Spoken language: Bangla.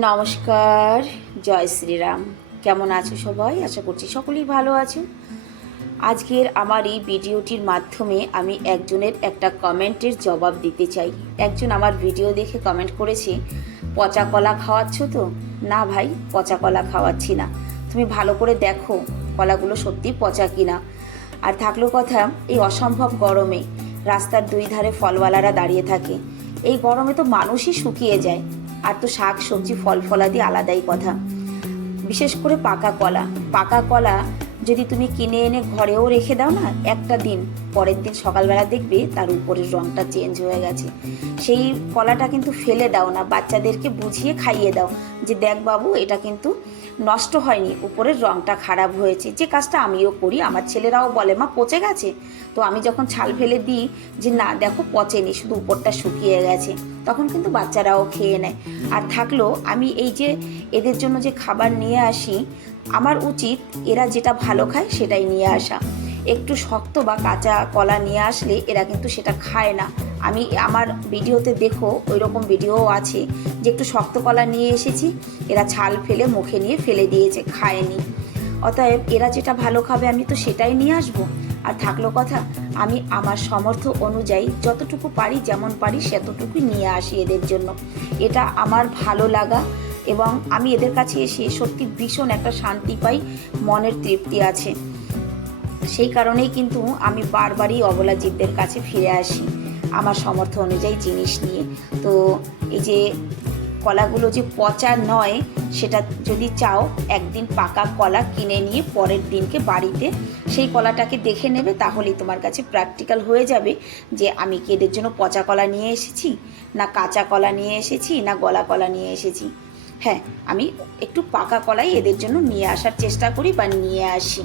নমস্কার, জয় শ্রীরাম। কেমন আছো সবাই? আশা করছি সকলেই ভালো আছো। আজকের আমার এই ভিডিওটির মাধ্যমে আমি একজনের একটা কমেন্টের জবাব দিতে চাই। একজন আমার ভিডিও দেখে কমেন্ট করেছে, পচা কলা খাওয়াচ্ছ তো? না ভাই, পচা কলা খাওয়াচ্ছি না। তুমি ভালো করে দেখো কলাগুলো সত্যি পচা কিনা। আর থাকলো কথা, এই অসম্ভব গরমে রাস্তার দুই ধারে ফলওয়ালারা দাঁড়িয়ে থাকে। এই গরমে তো মানুষই শুকিয়ে যায়। আর তো শাক সবজি ফল ফলাদি আলাদাই কথা। বিশেষ করে পাকা কলা যদি তুমি কিনে এনে ঘরেও রেখে দাও না, একটা দিন পরের দিন সকালবেলা দেখবে তার উপরের রঙটা চেঞ্জ হয়ে গেছে। সেই কলাটা কিন্তু ফেলে দাও না, বাচ্চাদেরকে বুঝিয়ে খাইয়ে দাও যে দেখ বাবু, এটা কিন্তু নষ্ট হয়নি, উপরের রঙটা খারাপ হয়েছে। যে কাজটা আমিও করি, আমার ছেলেরাও বলে মা পচে গেছে, তো আমি যখন ছাল ফেলে দিই যে না দেখো পচেনি, শুধু উপরটা শুকিয়ে গেছে, তখন কিন্তু বাচ্চারাও খেয়ে নেয়। আর থাকলো আমি এই যে এদের জন্য যে খাবার নিয়ে আসি, আমার উচিত এরা যেটা ভালো খায় সেটাই নিয়ে আসা। একটু শক্ত বা কাঁচা কলা নিয়ে আসলে এরা কিন্তু সেটা খায় না। আমি আমার ভিডিওতে দেখো ওই রকম ভিডিও আছে যে একটু শক্ত কলা নিয়ে এসেছি, এরা ছাল ফেলে মুখে নিয়ে ফেলে দিয়েছে, খায়নি। অতএব এরা যেটা ভালো খাবে আমি তো সেটাই নিয়ে আসবো। আর থাকলো কথা, আমি আমার সামর্থ্য অনুযায়ী যতটুকু পারি, যেমন পারি সেতটুকু নিয়ে আসি এদের জন্য। এটা আমার ভালো লাগা, এবং আমি এদের কাছে এসে সত্যি ভীষণ একটা শান্তি পাই, মনের তৃপ্তি আছে। সেই কারণেই কিন্তু আমি বারবারই অবলা জীবদের কাছে ফিরে আসি আমার সামর্থ্য অনুযায়ী জিনিস নিয়ে। তো এই যে কলাগুলো যে পচা নয়, সেটা যদি চাও একদিন পাকা কলা কিনে নিয়ে পরের দিনকে বাড়িতে সেই কলাটাকে দেখে নেবে, তাহলেই তোমার কাছে প্র্যাকটিক্যাল হয়ে যাবে যে আমি কি এদের জন্য পচা কলা নিয়ে এসেছি, না কাঁচা কলা নিয়ে এসেছি, না গলা কলা নিয়ে এসেছি। হ্যাঁ, আমি একটু পাকা কলাই এদের জন্য নিয়ে আসার চেষ্টা করি বা নিয়ে আসি।